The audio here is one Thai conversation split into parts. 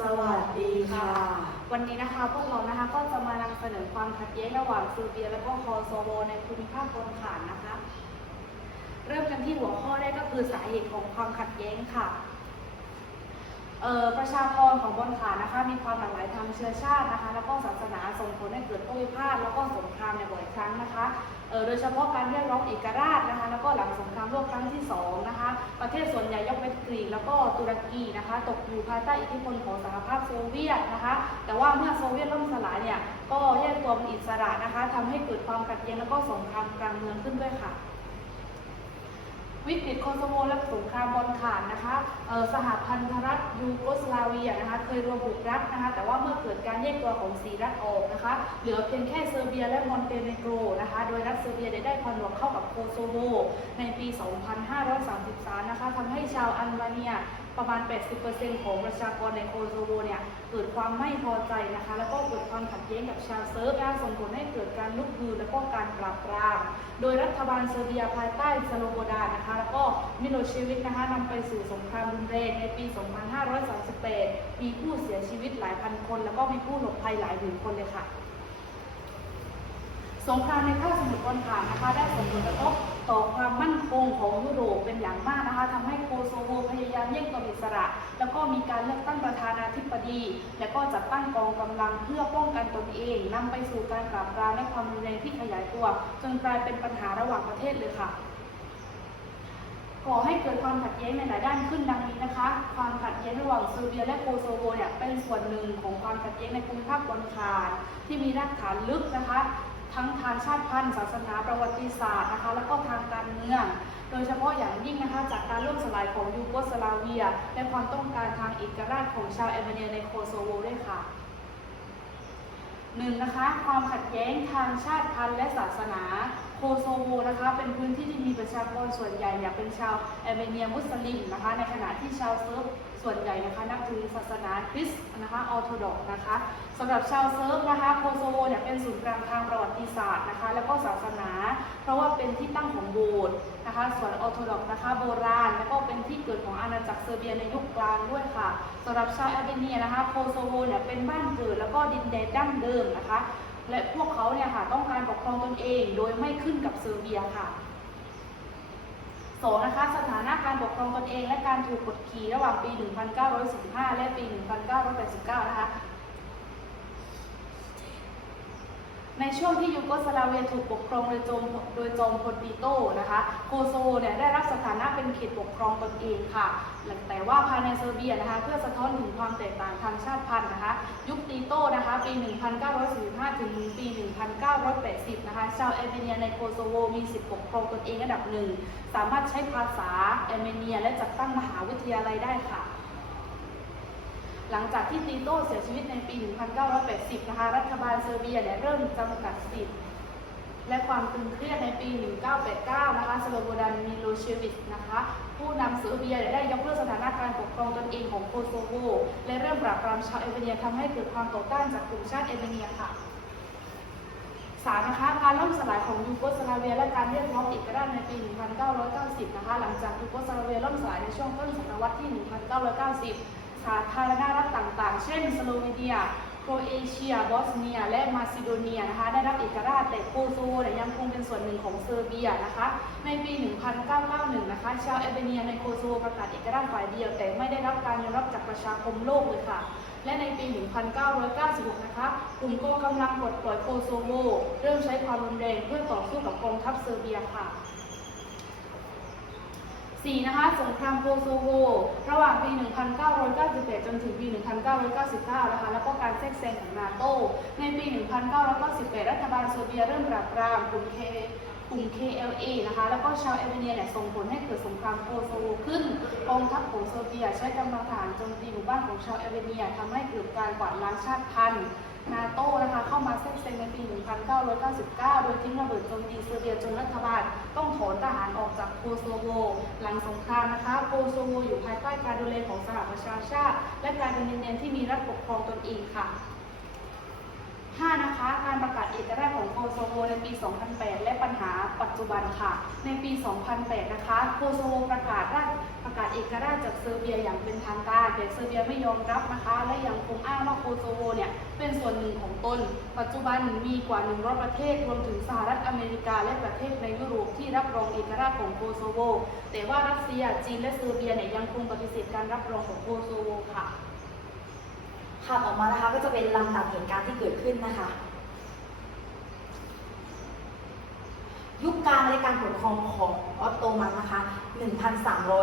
สวัสดีค่ะ วันนี้นะคะพวกเรานะคะก็จะมานำเสนอความขัดแย้งระหว่างเซอร์เบีย และก็คอโซโวในภูมิภาคบอลข่านนะคะ เริ่มกันที่หัวข้อแรกก็คือสาเหตุของความขัดแย้งค่ะเออประชากรของบอลขานนะคะ มีความหลากหลายทางเชื้อชาตินะคะ แล้วก็ศาสนาส่งผลให้เกิดโต้พิพาทแล้วก็สงครามในบ่อยครั้งนะคะ โดยเฉพาะการเรียกร้องเอกราชนะคะแล้วก็หลังสงครามโลกครั้งที่สองนะคะประเทศส่วนใหญ่ยกเว้นกรีกแล้วก็ตุรกีนะคะตกอยู่ภายใต้อิทธิพลของสหภาพโซเวียตนะคะแต่ว่าเมื่อโซเวียตล่มสลายเนี่ยก็แยกตัวเป็นอิสระนะคะทำให้เกิดความขัดแย้งแล้วก็สงครามกลางเมืองขึ้นด้วยค่ะ วิกฤตโคโซโวและสงครามบอลข่านนะคะเอ่อสหพันธรัฐยูโกสลาเวียนะคะเคยรวมบุกรัฐนะคะแต่ว่าเมื่อเกิดการแยกตัวของสีรัฐออกนะคะเหลือเพียงแค่เซอร์เบียและมอนเตเนโกรนะคะโดยรัฐเซอร์เบียได้ได้ผนวกเข้ากับโคโซโวในปี 2533 นะคะทำให้ชาวอัลเบเนีย ประมาณ 80%ของประชากรในโคโซโวเนี่ยเกิดความไม่พอใจนะคะ แล้วก็เกิดความขัดแย้งกับชาวเซิร์ฟนะคะส่งผลให้เกิดการลุกฮือและก็การปราบปราม โดยรัฐบาลเซอร์เบียภายใต้สโลโบดานนะคะ แล้วก็มิโลเชวิกนะคะนำไปสู่สงครามรุนแรงในปี 2538 มีผู้เสียชีวิตหลายพันคน แล้วก็มีผู้หลบภัยหลายหมื่นคนเลยค่ะ สงครามในคาบสมุทรบอลข่านนะคะได้ส่งผลกระทบ ต่อความมั่นคงของยุโรปเป็นอย่างมากนะคะทำให้โคโซโวพยายามแย่งตัวอิสระ แล้วก็มีการเลือกตั้งประธานาธิบดี และก็จัดตั้งกองกำลังเพื่อป้องกันตนเองนำไปสู่การปราบปรามและความรุนแรงที่ขยายตัว จนกลายเป็นปัญหาระหว่างประเทศเลยค่ะก่อให้เกิดความขัดแย้งในหลายด้านขึ้นดังนี้นะคะ ความขัดแย้งระหว่างเซอร์เบียและโคโซโวเนี่ยเป็นส่วนหนึ่งของความขัดแย้งในภูมิภาคบอลข่านที่มีรากฐานลึกนะคะ ทั้งทางชาติพันธุ์ ศาสนาประวัติศาสตร์นะคะแล้วก็ทางการเมือง โดยเฉพาะอย่างยิ่งนะคะจากการล่มสลายของยูโกสลาเวีย และความต้องการทางเอกราชของชาวแอลเบเนียในโคโซโวด้วยค่ะหนึ่งนะคะความขัดแย้งทางชาติพันธุ์และศาสนา โคโซโวนะคะเป็นพื้นที่ที่มีประชากรส่วนใหญ่เนี่ยเป็นชาวแอร์เมเนียมุสลิมนะคะในขณะที่ชาวเซิร์ฟส่วนใหญ่นะคะนับถือศาสนาคริสต์นะคะออร์โธดอกนะคะสำหรับชาวเซิร์ฟนะคะโคโซโวเนี่ยเป็นศูนย์กลางทางประวัติศาสตร์นะคะแล้วก็ศาสนา เพราะว่าเป็นที่ตั้งของโบสถ์นะคะส่วนออร์โธดอกนะคะโบราณ แล้วก็เป็นที่เกิดของอาณาจักรเซอร์เบียในยุคกลางด้วยค่ะสำหรับชาวแอร์เมเนียนะคะโคโซโวเนี่ยเป็นบ้านเกิดแล้วก็ดินแดนดั้งเดิมนะคะ และพวกเขาเนี่ยค่ะต้องการปกครองตนเองโดยไม่ขึ้นกับเซอร์เบียค่ะสองนะคะสถานะการปกครองตนเอง และการถูกกดขี่ระหว่างปี 1945 และปี 1989 นะคะ ในช่วงที่ยูโกสลาเวียถูกปกครองโดยโจมโดยจมพลตีโต้นะคะโคโซโวเนี่ยได้รับสถานะเป็นเขตปกครองตนเองค่ะ แต่ว่าภายในเซอร์เบียนะคะเพื่อสะท้อนถึงความแตกต่างทางชาติพันธุ์นะคะ ยุคตีโต้นะคะปี 1945 ถึงปี 1980 นะคะชาวเอร์เมเนียในโคโซโวมีสิทธิปกครองตนเองระดับหนึ่ง สามารถใช้ภาษาเอร์เมเนียและจัดตั้งมหาวิทยาลัยได้ค่ะ หลังจากที่ตีโต้เสียชีวิตในปี 1980 นะคะ รัฐบาลเซอร์เบียเนี่ยเริ่มจำกัดสิทธิ์และความตึงเครียดในปี 1989 นะคะสโลโบดานมิโลเชวิชนะคะ ผู้นำเซอร์เบียได้ยกเลิกสถานะการปกครองตนเองของโคโซโว และเริ่มปราบปรามชาวเอร์เมเนียทำให้เกิดความต่อต้านจากกลุ่มชาติเอร์เมเนียค่ะสามนะคะการล่มสลายของยูโกสลาเวีย และการเรียกร้องเอกราชในปี 1990 นะคะ หลังจากยูโกสลาเวียล่มสลายในช่วงต้นศตวรรษที่ 1990 สาธารณรัฐต่างๆ เช่น สโลวีเนีย โครเอเชีย บอสเนีย และมาซิโดเนียนะคะได้รับเอกราชแต่โคโซเนี่ยยังคงเป็นส่วนหนึ่งของเซอร์เบียนะคะในปี 1991 นะคะชาวแอร์เบเนียในโคโซประกาศเอกราชฝ่ายเดียว แต่ไม่ได้รับการยอมรับจากประชาคมโลกเลยค่ะและในปี 1996 นะคะ กลุ่มกอกำลังปลดปล่อยโคโซโว เริ่มใช้ความรุนแรงเพื่อต่อสู้กับกองทัพเซอร์เบียค่ะ 4. นะคะสงครามโคโซโวระหว่างปี 1998 จนถึงปี 1999 นะคะแล้วก็การแทรกแซงของนาโต ในปี 1998 รัฐบาลเซอร์เบียเริ่มปราบปรามกลุ่ม K กลุ่ม KLA นะคะแล้วก็ชาวเอเมเนียเนี่ยส่งผลให้เกิดสงครามโคโซโวขึ้นกองทัพของเซอร์เบียใช้กำลังทหารโจมตีหมู่บ้านของชาวเอเมเนียทำให้เกิดการกวาดล้างชาติพันธุ์ นาโต้นะคะเข้ามาแทรกแซงในปี 1999 โดยทิ้งระเบิดโจมตีเซอร์เบียจนรัฐบาลต้องถอนทหารออกจากโคโซโว หลังสงครามนะคะโคโซโวอยู่ภายใต้การดูแลของสหประชาชาติ และการเป็นดินแดนที่มีรัฐปกครองตนเองค่ะ 5นะคะการประกาศเอกราชของโคโซโวในปี 2008 และปัญหาปัจจุบันค่ะ ในปี 2008 นะคะโคโซโวประกาศราชประกาศเอกราชจากเซอร์เบียอย่างเป็นทางการแต่เซอร์เบียไม่ยอมรับนะคะ และยังคงอ้างว่าโคโซโวเนี่ยเป็นส่วนหนึ่งของตน ปัจจุบันมีกว่า 100 ประเทศรวมถึงสหรัฐอเมริกาและประเทศในยุโรปที่รับรองเอกราชของโคโซโวแต่ว่ารัสเซียจีนและเซอร์เบียเนี่ยยังคงปฏิเสธการรับรองของโคโซโวค่ะ ค่ะต่อมานะคะก็จะเป็นลำดับเหตุการณ์ที่เกิดขึ้นนะคะ ยุคกลางและการปกครองของออตโตมันนะคะ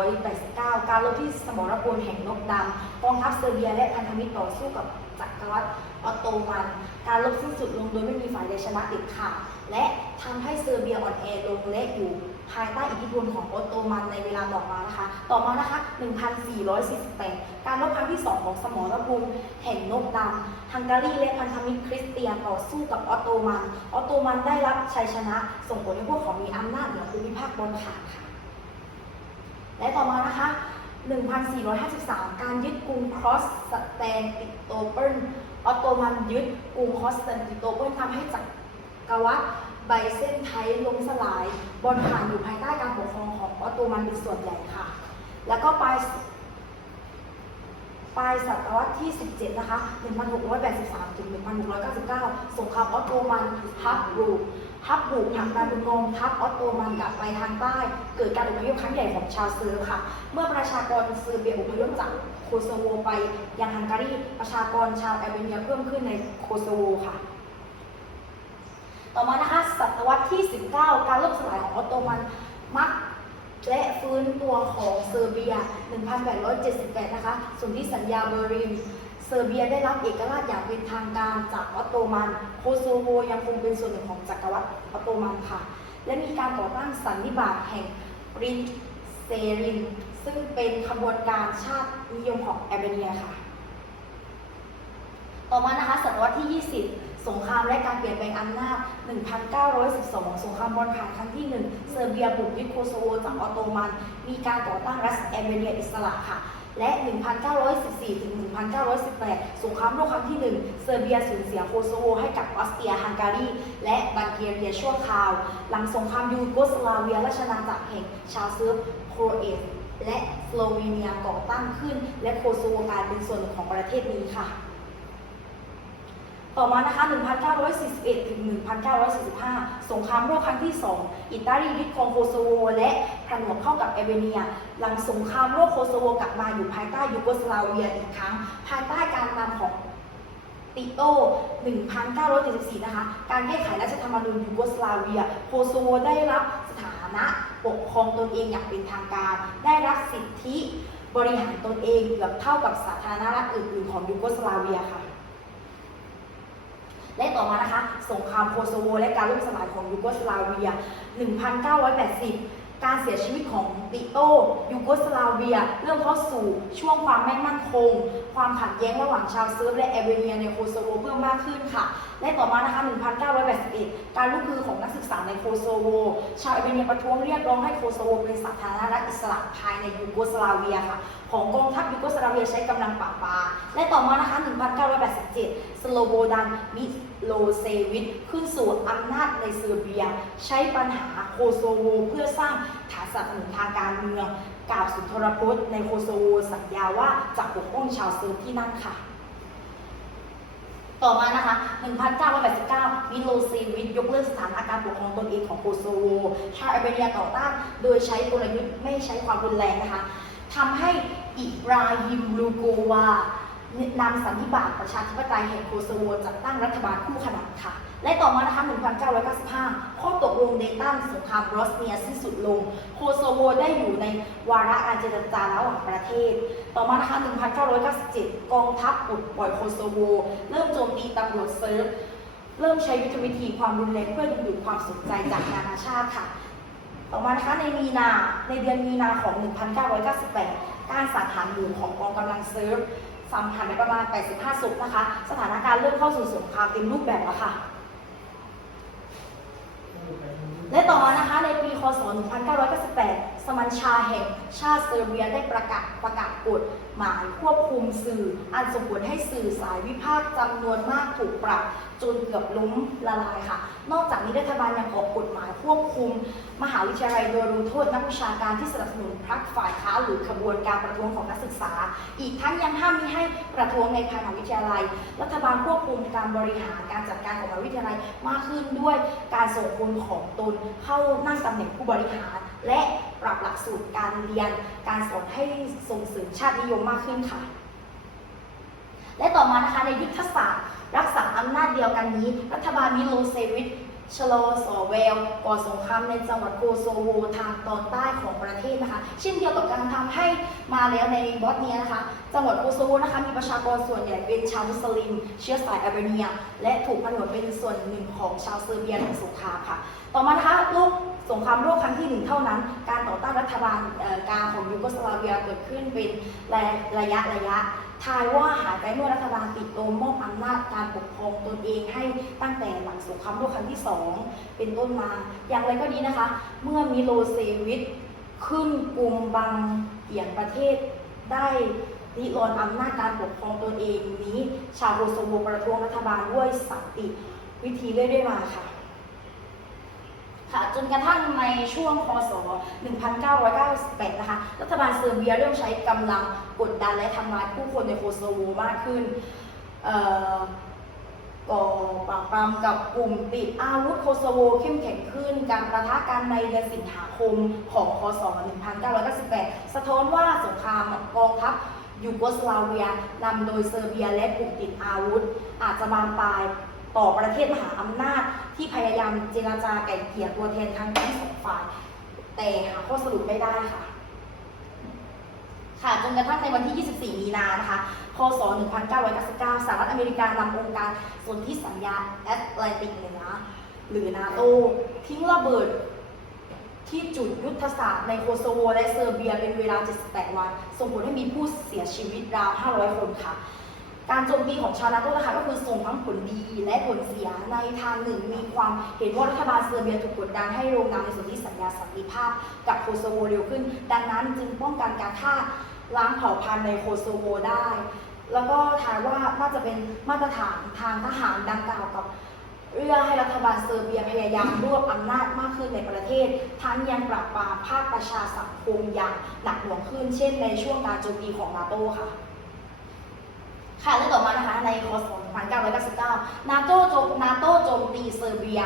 1389 การรบที่สมรภูมิแห่งนกดำกองทัพเซอร์เบีย และพันธมิตรต่อสู้กับจักรวรรดิออตโตมัน การรบสิ้นสุดลงโดยไม่มีฝ่ายใดชนะเด็ดขาดและทำให้เซอร์เบียอ่อนแอลงและอยู่ ภายใต้อิทธิพลของออตโตมันในเวลาต่อมานะคะ ต่อมานะคะ 1448 การรบครั้งที่ 2 ของสมรภูมิแห่งนกดำฮังการีและพันธมิตรคริสเตียนต่อสู้กับออตโตมันออตโตมันได้รับชัยชนะ ส่งผลให้พวกเขามีอำนาจเหนือภูมิภาคบอลข่านค่ะ และต่อมานะคะ 1453 การยึดกรุงครอสสแตนติโตเปิลออตโตมันยึดกรุงคอสสแตนติโตเปิลทำให้จักรวรรดิ ไบเซนไทล้มสลายบอลข่านอยู่ภายใต้การปกครองของออตโตมันเป็นส่วนใหญ่ค่ะ แล้วก็ปลายปลายศตวรรษที่ 17 นะคะ 1683 ถึง 1699 สงครามออตโตมันฮับบูฮับบูกผลักดันกองทัพออตโตมันกลับไปทางใต้ เกิดการอพยพครั้งใหญ่ของชาวเซอร์ฟค่ะ เมื่อประชากรเซอร์เบียอพยพจากโคโซโวไปยังฮังการี ประชากรชาวแอลเบเนียเพิ่มขึ้นในโคโซโวค่ะ ต่อมานะคะศตวรรษที่ 19 การล่มสลายของออตโตมันมักและฟื้นตัวของเซอร์เบีย 1878 นะคะส่วนที่สัญญาเบอร์ลิน เซอร์เบียได้รับเอกราชอย่างเป็นทางการจากออตโตมัน โคโซโวยังคงเป็นส่วนหนึ่งของจักรวรรดิออตโตมันค่ะ และมีการก่อตั้งสันนิบาตแห่งปรินเซริน ซึ่งเป็นขบวนการชาตินิยมของแอลเบเนียค่ะ ต่อมานะคะศตวรรษที่ 20 สงครามและการเปลี่ยนแปลงอำนาจ 1912 สงครามบอลข่านครั้งที่ 1 เซอร์เบียบุกยึดโคโซโวจากออตโตมัน มีการก่อตั้งรัฐแอลเบเนียอิสระค่ะ และ 1914 ถึง 1918 สงครามโลกครั้งที่ 1 เซอร์เบียสูญเสียโคโซโวให้กับออสเตรียฮังการี และบัลแกเรียชั่วคราว หลังสงครามยูโกสลาเวียราชอาณาจักรแห่งชาวเซิร์ฟโครเอตและสโลวีเนียก่อตั้งขึ้น และโคโซโวกลายเป็นส่วนหนึ่งของประเทศนี้ค่ะ ต่อมานะคะ 1941 ถึง 1945 สงครามโลกครั้งที่ 2 อิตาลียึดครองโคโซโว และผนวกเข้ากับแอเบเนีย หลังสงครามโลกโคโซโวกลับมาอยู่ภายใต้ยูโกสลาเวียอีกครั้ง ภายใต้การนำของติโต 1974 นะคะ การแก้ไขรัฐธรรมนูญยูโกสลาเวีย โคโซโวได้รับสถานะปกครองตนเองอย่างเป็นทางการ ได้รับสิทธิบริหารตนเองเกือบเท่ากับสาธารณรัฐอื่นๆของยูโกสลาเวียค่ะ และต่อมานะคะ สงครามโคโซโว และการล่มสลายของยูโกสลาเวีย 1980 การเสียชีวิตของติโตยูโกสลาเวีย เริ่มเข้าสู่ช่วงความไม่มั่นคง ความขัดแย้งระหว่างชาวเซิร์ฟและแอลเบเนียในโคโซโวเพิ่มมากขึ้นค่ะ และต่อมานะคะ 1981 การลุกคือของนักศึกษาในโคโซโว ชาวแอลเบเนียประท้วงเรียกร้องให้โคโซโวเป็นสาธารณรัฐอิสระภายในยูโกสลาเวียค่ะ ของกองทัพยูโกสลาเวียใช้กำลังปราบปรามและต่อมานะคะ 1987 สโลโบดันมิโลเซวิชขึ้นสู่อำนาจในเซอร์เบีย ใช้ปัญหาโคโซโวเพื่อสร้างฐานสนับสนุนทางการเมืองกล่าวสุนทรพจน์ในโคโซโวสัญญาว่าจะปกป้องชาวเซิร์ที่นั่นค่ะ ต่อมานะคะ 1989มิโลเซวิชยกเลิกสถานอาการปกครองตนเองของโคโซโว ชาวแอลเบเนียต่อต้าน โดยใช้กลยุทธ์ไม่ใช้ความรุนแรงนะคะทำให้อิบราฮิมลูโกวา นำสันนิบาตประชาธิปไตยแห่งโคโซโวจัดตั้งรัฐบาลคู่ขนานค่ะ และต่อมานะคะ1995 ข้อตกลงเดตันสงครามบรอสเนียสิ้นสุดลง โคโซโวได้อยู่ในวาระการเจรจาระหว่างประเทศ ต่อมานะคะ1997 กองทัพปลดปล่อยโคโซโว เริ่มโจมตีตำรวจเซิร์ฟ เริ่มใช้ยุทธวิธีความรุนแรงเพื่อดึงดูดความสนใจจากนานาชาติค่ะ ต่อมานะคะในมีนา ในเดือนมีนาของ 1998 การสังหารหมู่ของกองกำลังเซิร์ฟ สัมพันธ์ไปประมาณ 85 ศพนะคะ สถานการณ์เริ่มเข้าสู่สงครามเต็มรูปแบบแล้วค่ะ และต่อมานะคะในปี คศ 1998สมัญชาแห่งชาติเซอร์เบียได้ประกาศประกาศกฎหมายควบคุมสื่อ อันส่งผลให้สื่อสายวิพากษ์จำนวนมากถูกปรับจนเกือบล้มละลายค่ะ นอกจากนี้รัฐบาลยังออกกฎหมายควบคุม มหาวิทยาลัยโดยลงโทษนักวิชาการที่สนับสนุนพรรคฝ่ายค้าหรือขบวนการประท้วงของนักศึกษา อีกทั้งยังห้ามมิให้ประท้วงในภายมหาวิทยาลัย รัฐบาลควบคุมการบริหารการจัดการของมหาวิทยาลัยมากขึ้นด้วยการส่งคนของตนเข้านั่งตำแหน่งผู้บริหาร และปรับหลักสูตรการเรียนการสอนให้ส่งเสริมชาตินิยมมากขึ้นค่ะ และต่อมานะคะในยุทธศาสตร์ รักษาอำนาจเดียวกันนี้ รัฐบาลมิโลเซวิชชโลสอเวลก่อสงครามในจังหวัดโคโซโวทางตอนใต้ของประเทศนะคะ เช่นเดียวกับการทำให้มาแล้วในบอสเนียนะคะ จังหวัดโคโซโวนะคะมีประชากรส่วนใหญ่เป็นชาวมุสลิม เชื้อสายอาร์เมเนีย และถูกผนวกเป็นส่วนหนึ่งของชาวเซอร์เบียในสงครามค่ะ ต่อมานะคะโลก สงครามโลกครั้งที่หนึ่งเท่านั้น การต่อต้านรัฐบาลกลางของยูโกสลาเวียเกิดขึ้นเป็นระยะระยะทายว่าหายไปเมื่อรัฐบาลติดโตมมอบอำนาจการปกครองตนเองให้ตั้งแต่หลังสงครามโลกครั้งที่สองเป็นต้นมา อย่างไรก็ดีนะคะ เมื่อมิโลเซวิชขึ้นกลุ่มบังเหียนประเทศได้ริรอนอำนาจการปกครองตนเองนี้ ชาวโคโซโวประท้วงรัฐบาลด้วยสันติวิธีเรื่อยๆมาค่ะ ค่ะจนกระทั่งในช่วงคศ 1998 นะคะ รัฐบาลเซอร์เบียเริ่มใช้กำลังกดดันและทำร้ายผู้คนในโคโซโวมากขึ้นก่อก่อปราบปรามกับกลุ่มติดอาวุธโคโซโวเข้มแข็งขึ้น การประทะกันในเดือนสิงหาคมของคศ 1998 สะท้อนว่าสงครามกองทัพยูโกสลาเวียนำโดยเซอร์เบียและกลุ่มติดอาวุธ อาจจะบานปลาย ต่อประเทศมหาอำนาจที่พยายามเจรจาไก่เกลี่ยตัวแทนทั้งสองฝ่าย แต่หาข้อสรุปไม่ได้ค่ะ ค่ะจนกระทั่งในวันที่ 24 มีนานะคะ คศ 1999 สหรัฐอเมริกานำองค์การสนธิสัญญาแอตแลนติกเหนือหรือนาโตทิ้งระเบิดที่จุดยุทธศาสตร์ในโคโซโวและเซอร์เบียเป็นเวลา 78 วัน ส่งผลให้มีผู้เสียชีวิตราว 500 คนค่ะ การโจมตีของชาวนาโตนะคะก็คือส่งทั้งผลดีและผลเสียในทางหนึ่ง มีความเห็นว่ารัฐบาลเซอร์เบียถูกกดดันให้ลงนามในสนธิสัญญาสันติภาพกับโคโซโวเร็วขึ้น ดังนั้นจึงป้องกันการฆ่าล้างเผ่าพันธุ์ในโคโซโวได้ แล้วก็ทายว่าน่าจะเป็นมาตรฐานทางทหารดังกล่าวกับเอื้อให้รัฐบาลเซอร์เบียพยายามรวบอำนาจมากขึ้นในประเทศ ทั้งยังปราบปรามภาคประชาสังคมอย่างหนักหน่วงขึ้น เช่นในช่วงการโจมตีของนาโต้ค่ะ ค่ะและต่อมานะคะในคศ1999 นาโตโจมนาโตโจมตีเซอร์เบีย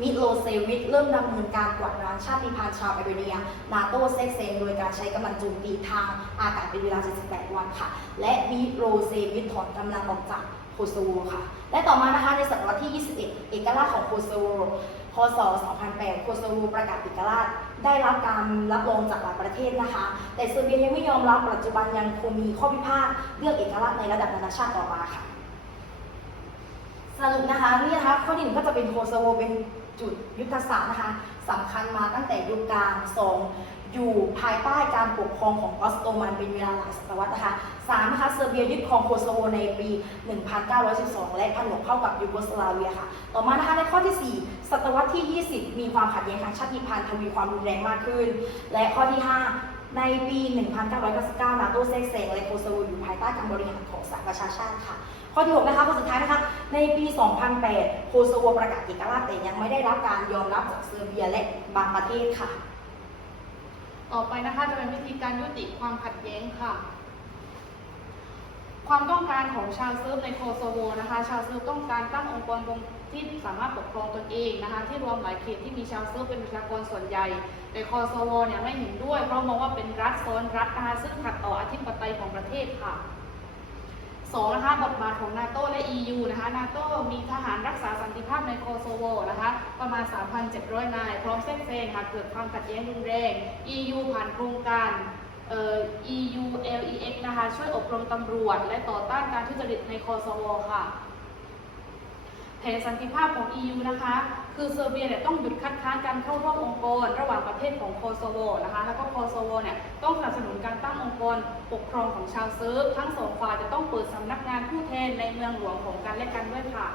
มิโลเซวิชเริ่มดำเนินการกวาดล้างชาติพันธุ์ชาวแอลเบเนีย นาโตแทรกแซงโดยการใช้กำลังโจมตีทางอากาศเป็นเวลา 78 วันค่ะ และมิโลเซวิชถอนกำลังออกจากโคโซโวค่ะ และต่อมานะคะในศตวรรษที่ 21 เอกราชของโคโซโว พศ 2008 โคโซโวประกาศเอกราช ได้รับการรับรองจากหลายประเทศนะคะ แต่เซอร์เบียยังไม่ยอมรับปัจจุบันยังคงมีข้อพิพาทเรื่องเอกราชในระดับนานาชาติต่อมาค่ะ สรุปนะคะนี่นะคะข้อที่หนึ่งก็จะเป็นโคโซโวเป็นจุดยุทธศาสตร์นะคะสำคัญมาตั้งแต่ยุคกลางสอง อยู่ภายใต้การปกครองของออสโตมันเป็นเวลาหลายศตวรรษนะคะสามนะคะเซอร์เบียยึดครองโคโซโวในปี 1912 และผนวกเข้ากับยูโกสลาเวียค่ะ ต่อมานะคะในข้อที่ 4 ศตวรรษที่ 20 มีความขัดแย้งทางชาติพันธุ์ทวีความรุนแรงมากขึ้น และข้อที่ 5ในปี 1999 นาโตแทรกแซงและโคโซโวอยู่ภายใต้การบริหารของสหประชาชาติค่ะ ข้อที่ 6 นะคะข้อสุดท้ายนะคะ ในปี 2008 โคโซโวประกาศเอกราชแต่ยังไม่ได้รับการยอมรับจากเซอร์เบียและบางประเทศค่ะ ต่อไปนะคะจะเป็นวิธีการยุติความขัดแย้งค่ะ ความต้องการของชาวเซิร์ฟในโคโซโวนะคะ ชาวเซิร์ฟต้องการตั้งองค์กรที่สามารถปกครองตนเองนะคะ ที่รวมหลายเขตที่มีชาวเซิร์ฟเป็นประชากรส่วนใหญ่ แต่โคโซโวเนี่ยไม่เห็นด้วยเพราะมองว่าเป็นรัฐซ้อนรัฐนะคะซึ่งขัดต่ออธิปไตยของประเทศค่ะ สองนะคะบทบาทของนาโตและ EU นะคะนาโตมีทหารรักษาสันติภาพในโคโซโวนะคะประมาณ 3,700 นาย พร้อมเส้นเซนหากเกิดความขัดแย้งรุนแรง EU ผ่านโครงการเอ่อ EU LEX นะคะช่วยอบรมตำรวจ และต่อต้านการทุจริตในโคโซโวค่ะแผนสันติภาพของ EU นะคะ คือเซอร์เบียเนี่ยต้องหยุดคัดค้านการเข้าร่วมองค์กร ระหว่างประเทศของโคโซโวนะคะ แล้วก็โคโซโวเนี่ยต้องสนับสนุนการตั้งองค์กรปกครองของชาวเซิร์ฟทั้งสองฝ่ายจะต้องเปิดสำนักงานผู้แทนในเมืองหลวงของกันและกันด้วยค่ะ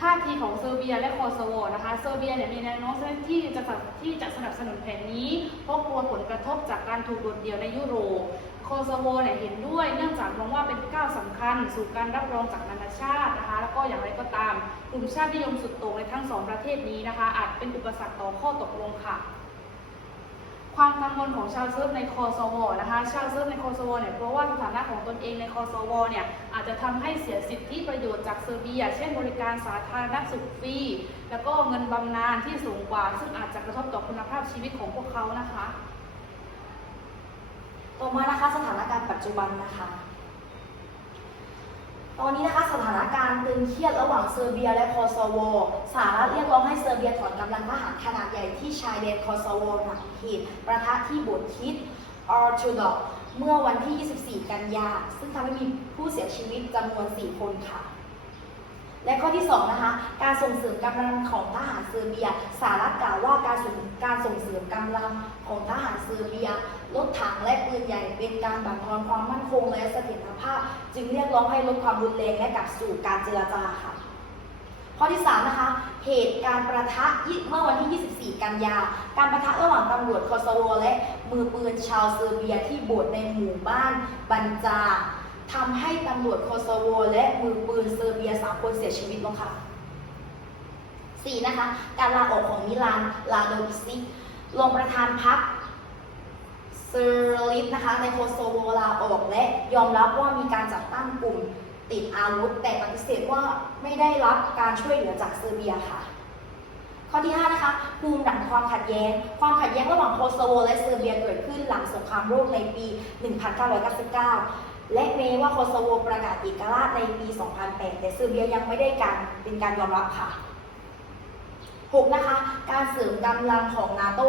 ท่าทีของเซอร์เบียและโคโซโวนะคะเซอร์เบียเนี่ยมีแนวโน้มที่จะที่จะสนับสนุนแผนนี้เพราะกลัวผลกระทบจากการถูกโดดเดี่ยวในยุโรป คโซโวเนี่ยเห็นด้วยเนื่องจากมองว่าเป็นก้าวสำคัญ สู่การรับรองจากนานาชาตินะคะ แล้วก็อย่างไรก็ตาม กลุ่มชาตินิยมสุดโต่งในทั้งสองประเทศนี้นะคะ อาจเป็นอุปสรรคต่อข้อตกลงค่ะ ความกังวลของชาวเซิร์ฟในโคโซโวนะคะ ชาวเซิร์ฟในโคโซโวเนี่ยเพราะว่าสถานะของตนเองในโคโซโวเนี่ยอาจจะทำให้เสียสิทธิประโยชน์จากเซอร์เบีย เช่นบริการสาธารณสุขฟรีแล้วก็เงินบำนาญที่สูงกว่า ซึ่งอาจจะกระทบต่อคุณภาพชีวิตของพวกเขานะคะ ต่อมานะคะสถานการณ์ปัจจุบันนะคะ ตอนนี้นะคะสถานการณ์ตึงเครียดระหว่างเซอร์เบียและโคโซโวสหรัฐเรียกร้องให้เซอร์เบียถอนกำลังทหารขนาดใหญ่ที่ชายแดนโคโซโวหลังเหตุประทะที่บทคิดออร์ทูดอกเมื่อวันที่ 24 กันยา ซึ่งทำให้มีผู้เสียชีวิตจำนวน 4 คนค่ะ และข้อที่2นะคะการส่งเสริมกำลังของทหารเซอร์เบียสหรัฐกล่าวว่าการส่งการส่งเสริมกำลังของทหารเซอร์เบียรถถังและปืนใหญ่เป็นการบั่นทอนความมั่นคงและเสถียรภาพ จึงเรียกร้องให้ลดความรุนแรงและกลับสู่การเจรจาค่ะข้อที่3นะคะ เหตุการณ์ประทะเมื่อวันที่ 24 กันยา การประทะระหว่างตำรวจคโซโวและมือปืนชาวเซอร์เบียที่โบสถ์ในหมู่บ้านบันจา ทำให้ตำรวจโคโซโว และมือปืนเซอร์เบีย3คนเสียชีวิตลงค่ะ 4. นะคะ การลาออกของมิลานลาโดบิซิกรองประธานพรรคเซอร์ลิฟนะคะในโคโซโวลาออกและยอมรับว่ามีการจัดตั้งกลุ่มติดอาวุธ แต่ปฏิเสธว่าไม่ได้รับการช่วยเหลือจากเซอร์เบียค่ะข้อที่ 5 นะคะภูมิหลังความขัดแย้ง ความขัดแย้งระหว่างโคโซโวและเซอร์เบียเกิดขึ้นหลังสงครามโลกในปี 1999 และแม้ว่าโคโซโวประกาศเอกราชในปี 2008 แต่เซอร์เบียยังไม่ได้การเป็นการยอมรับค่ะ 6 นะคะ การเสริมกำลังของนาโต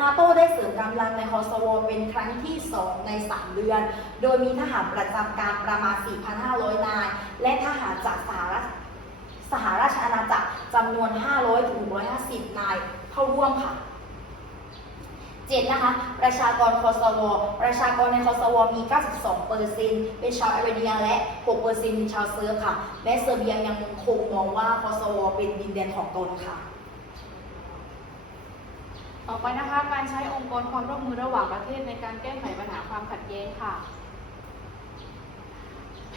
นาโตได้เสริมกำลังในโคโซโวเป็นครั้งที่ 2 ใน 3 เดือน โดยมีทหารประจำการประมาณ 4,500 นาย และทหารจากสหรัฐสหราชอาณาจักรจำนวน 500ถึง150 นายเข้าร่วมค่ะ 7นะคะ ประชากรคอสโวประชากรในคอสโวมี 92 เปอร์เซ็นต์เป็นชาวอาร์เมเนียและ6เปอร์เซ็นต์เป็นชาวเซิร์ฟค่ะ แม้เซอร์เบียยังคงมองว่าคอสโวเป็นดินแดนของตนค่ะ ต่อไปนะคะ การใช้องค์กรความร่วมมือระหว่างประเทศในการแก้ไขปัญหาความขัดแย้งค่ะ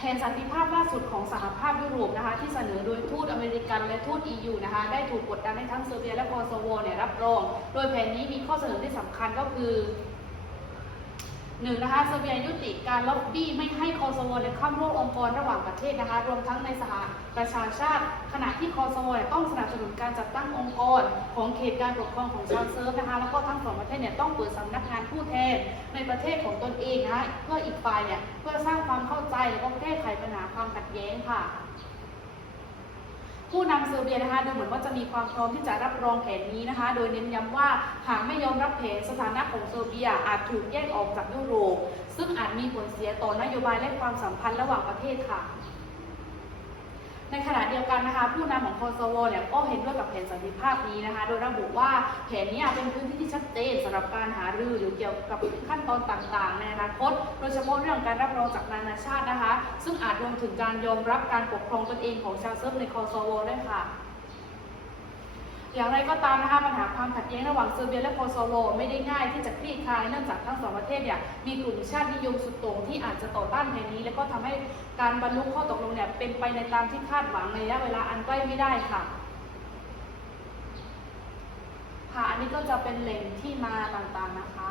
แผนสันติภาพล่าสุดของสหภาพยุโรปนะคะที่เสนอโดยทูตอเมริกันและทูต EU นะคะได้ถูกกดดันให้ทั้งเซอร์เบียและโคโซโวเนี่ยรับรอง โดยแผนนี้มีข้อเสนอที่สำคัญก็คือ หนึ่งนะคะเซอร์เบียยุติการล็อบบี้ไม่ให้โคโซโว่เข้าร่วมองค์กรระหว่างประเทศนะคะ รวมทั้งในสหประชาชาติ ขณะที่โคโซโว่ต้องสนับสนุนการจัดตั้งองค์กร ของเขตการปกครองของชาวเซิร์ฟนะคะ แล้วก็ทั้งสองประเทศเนี่ยต้องเปิดสำนักงานผู้แทนในประเทศของตนเองนะคะเพื่ออีกฝ่ายเนี่ยเพื่อสร้างความเข้าใจแล้วก็แก้ไขปัญหาความขัดแย้งค่ะ ผู้นำเซอร์เบียนะคะดูเหมือนว่าจะมีความพร้อมที่จะรับรองแผนนี้นะคะ โดยเน้นย้ำว่าหากไม่ยอมรับแผนสถานะของเซอร์เบียอาจถูกแยกออกจากยุโรปซึ่งอาจมีผลเสียต่อนโยบายและความสัมพันธ์ระหว่างประเทศค่ะ ในขณะเดียวกันนะคะ ผู้นำของโคโซโวเนี่ยก็เห็นด้วยกับแผนสันติภาพนี้นะคะ โดยระบุว่าแผนนี้เป็นพื้นที่ที่ชัดเจนสำหรับการหารือหรือเกี่ยวกับขั้นตอนต่างๆ ในอนาคต โดยเฉพาะเรื่องการรับรองจากนานาชาตินะคะ ซึ่งอาจรวมถึงการยอมรับการปกครองตนเองของชาวเซิร์ฟในโคโซโวด้วยค่ะ อย่างไรก็ตามนะคะปัญหาความขัดแย้งระหว่างเซอร์เบียและโคโซโวไม่ได้ง่ายที่จะคลี่คลายเนื่องจากทั้งสองประเทศเนี่ยมีกลุ่มชาตินิยมสุดโต่งที่อาจจะต่อต้านแผนนี้ และก็ทำให้การบรรลุข้อตกลงเนี่ยเป็นไปในตามที่คาดหวังในระยะเวลาอันใกล้ไม่ได้ค่ะค่ะอันนี้ก็จะเป็นแหล่งที่มาต่างๆนะคะ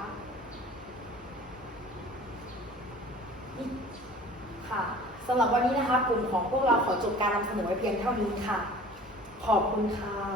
ค่ะสำหรับวันนี้นะคะกลุ่มของพวกเราขอจบการนำเสนอไว้เพียงเท่านี้ค่ะ ขอบคุณค่ะ